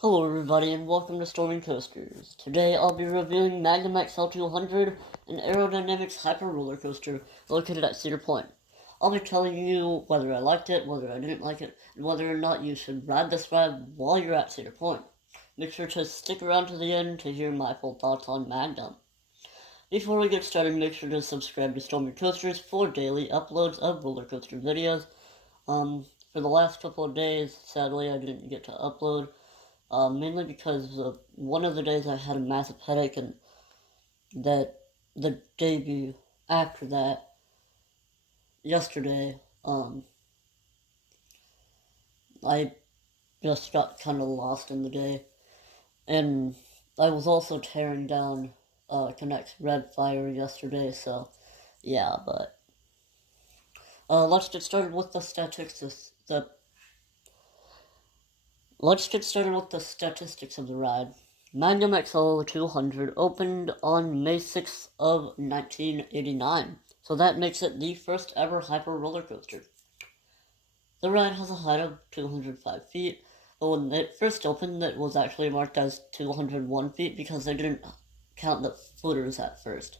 Hello everybody and welcome to Storming Coasters. Today I'll be reviewing Magnum XL-200, an aerodynamics hyper roller coaster located at Cedar Point. I'll be telling you whether I liked it, whether I didn't like it, and whether or not you should ride this ride while you're at Cedar Point. Make sure to stick around to the end to hear my full thoughts on Magnum. Before we get started, make sure to subscribe to Storming Coasters for daily uploads of roller coaster videos. For the last couple of days, sadly I didn't get to upload. Mainly because one of the days I had a massive headache, and that the day after that, yesterday, I just got kind of lost in the day, and I was also tearing down Connect's Red Fire yesterday, so yeah, but let's get started with the statistics. Let's get started with the statistics of the ride. Magnum XL-200 opened on May 6th of 1989, so that makes it the first ever hyper roller coaster. The ride has a height of 205 feet, but when it first opened it was actually marked as 201 feet because they didn't count the footers at first.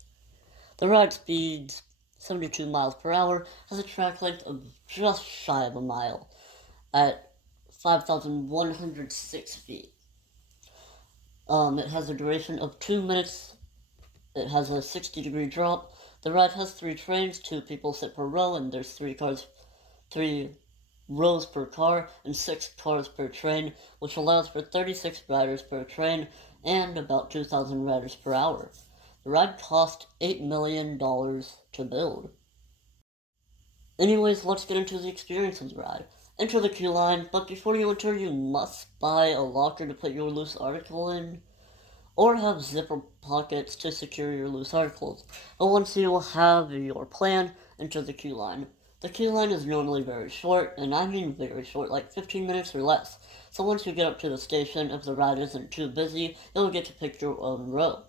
The ride speeds 72 miles per hour, has a track length of just shy of a mile at 5,106 feet. It has a duration of 2 minutes. It has a 60-degree drop. The ride has 3 trains, 2 people sit per row, and there's 3 rows per car, and 6 cars per train, which allows for 36 riders per train, and about 2,000 riders per hour. The ride cost $8 million to build. Anyways, let's get into the experience of the ride. Enter the queue line, but before you enter, you must buy a locker to put your loose article in, or have zipper pockets to secure your loose articles. But once you have your plan, enter the queue line. The queue line is normally very short, and I mean very short, like 15 minutes or less. So once you get up to the station, if the ride isn't too busy, you'll get to pick your own row.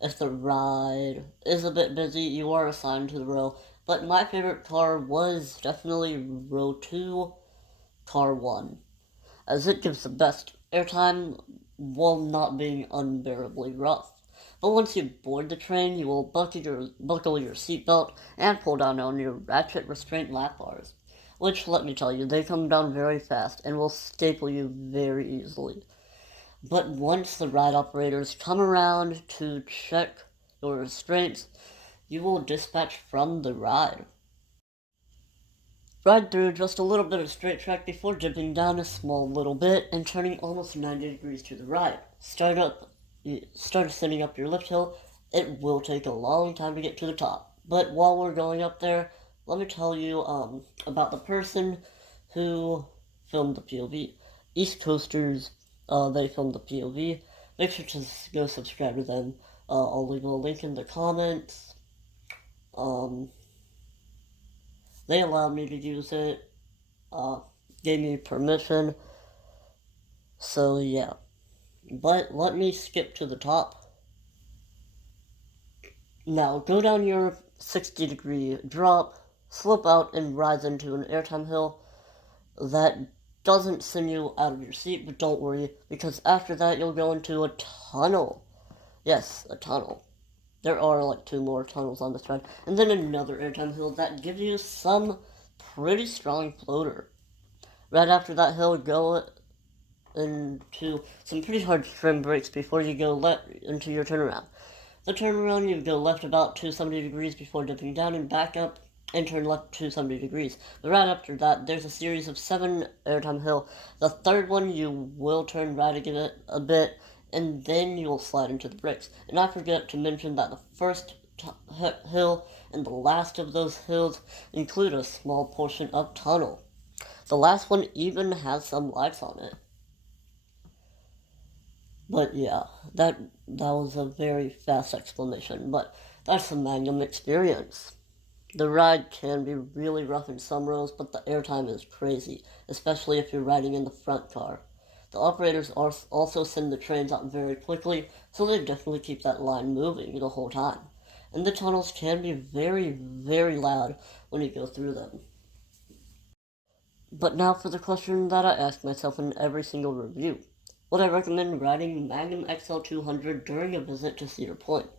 If the ride is a bit busy, you are assigned to the row, but my favorite car was definitely row 2, car 1, as it gives the best airtime while not being unbearably rough. But once you board the train, you will buckle your seatbelt and pull down on your ratchet restraint lap bars, which, let me tell you, they come down very fast and will staple you very easily. But once the ride operators come around to check your restraints, you will dispatch from the ride. Ride through just a little bit of straight track before dipping down a small little bit and turning almost 90 degrees to the right. Start setting up your lift hill. It will take a long time to get to the top, but while we're going up there, let me tell you about the person who filmed the POV. East Coasters, they filmed the POV. Make sure to go subscribe to them. I'll leave a link in the comments. They allowed me to use it, gave me permission, so yeah. But let me skip to the top. Now, go down your 60-degree drop, slip out, and rise into an airtime hill that doesn't send you out of your seat, but don't worry, because after that you'll go into a tunnel. Yes, a tunnel. There are like 2 more tunnels on this ride, and then another airtime hill that gives you some pretty strong floater. Right after that hill, go into some pretty hard trim brakes before you go into your turnaround. The turnaround, you go left about 270 degrees before dipping down and back up and turn left 270 degrees. But right after that, there's a series of 7 airtime hill. The third one, you will turn right again a bit, and then you'll slide into the bricks. And I forget to mention that the first hill and the last of those hills include a small portion of tunnel. The last one even has some lights on it. But yeah, that was a very fast explanation, but that's the Magnum experience. The ride can be really rough in some rows, but the airtime is crazy, especially if you're riding in the front car. The operators also send the trains out very quickly, so they definitely keep that line moving the whole time. And the tunnels can be very, very loud when you go through them. But now for the question that I ask myself in every single review. Would I recommend riding Magnum XL-200 during a visit to Cedar Point?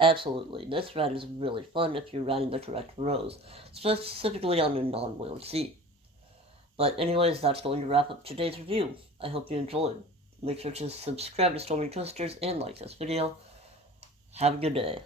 Absolutely. This ride is really fun if you're riding the correct rows, specifically on a non-wheeled seat. But anyways, that's going to wrap up today's review. I hope you enjoyed. Make sure to subscribe to Stormy Coasters and like this video. Have a good day.